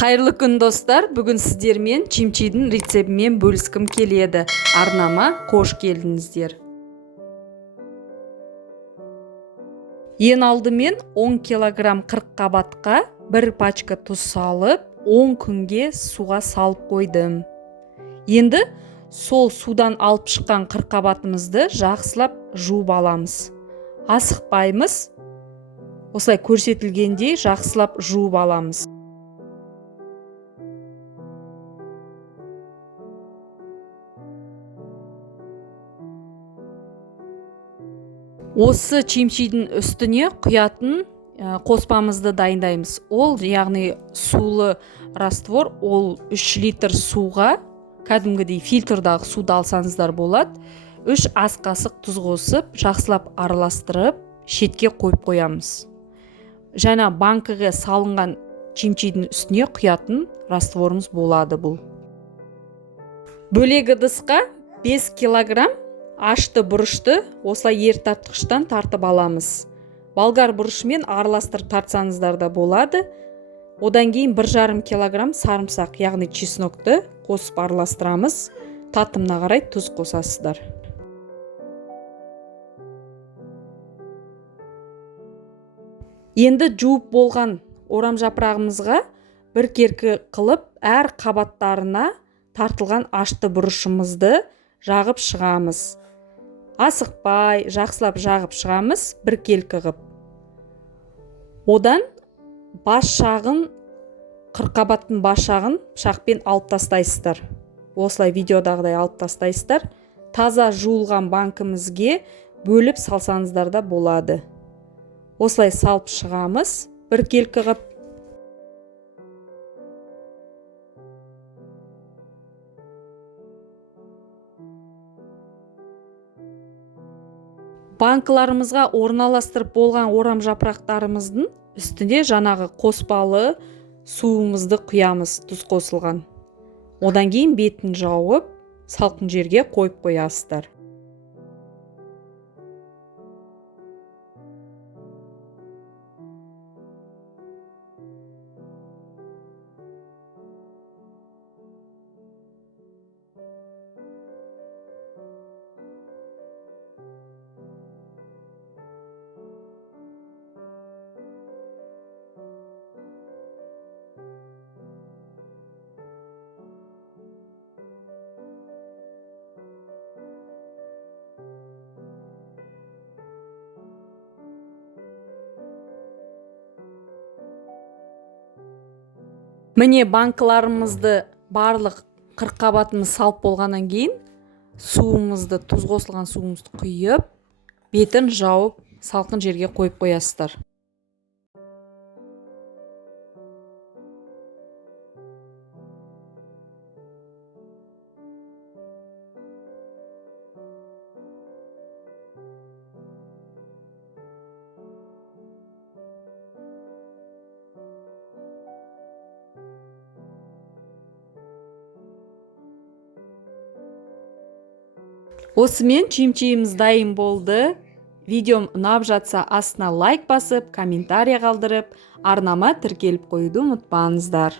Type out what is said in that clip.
Қайырлы күн достар, бүгін сіздермен чимчидің рецептімен бөліскім келеді. Арнама қош келдіңіздер. Ең алдымен 10 килограмм қырыққабатқа 1 пачка тұз салып, 10 күнге суға салып қойдым. Енді сол судан алып шыққан қырыққабатымызды жақсылап жуып аламыз. Асықпаймыз, осылай көрсетілгендей жақсылап жуып аламыз. Осы чимчидің үстіне құятын қоспамызды дайындаймыз. Ол яғни сулы раствор, ол 3 литр суға, кәдімгідей фильтрдағы суды алсаңыздар болады. 3 ас қасық тұз қосып, жақсылап араластырып, шетке қойып қоямыз. Жаңа банкіге салынған чимчидің үстіне құятын растворымыз болады бұл. Бөлек ыдысқа 5 килограмм ашты бұрышты осылай ертартқыштан тартып аламыз. Болгар бұрышымен араластырып тартсаңыздар да болады. Одан кейін 1,5 килограмм сарымсақ, яғни чеснокты қосып араластырамыз. Татымына қарай тұз қосасыздар. Енді жуып болған орам жапырағымызға бір керкі қылып, әр қабаттарына тартылған ашты бұрышымызды жағып шығамыз. Асықпай, жақсылап жағып шығамыз, бір келкі қып. Одан қырыққабаттың бас жағын пышақпен алып тастайсыздар. Осылай видеодағыдай алып тастайсыздар. Таза жуылған банкімізге бөліп салсаңыздар да болады. Осылай салып шығамыз, бір келкі қып. Банкыларымызға орналастырып болған орам жапырақтарымыздың үстіне жаңағы қоспалы суымызды құямыз, тұз қосылған. Одан кейін бетін жауып, салқын жерге қойып қоясыздар. Міне банкыларымызды барлық қырыққабатымыз салып болғаннан кейін суымызды, тұз қосылған суымызды құйып, бетін жауып, салқын жерге қойып қоясыздар. Осымен чимчиіміз дайын болды. Видеом ұнап жатса астына лайк басып, комментария қалдырып, арнама тіркеліп қоюды ұмытпаңыздар.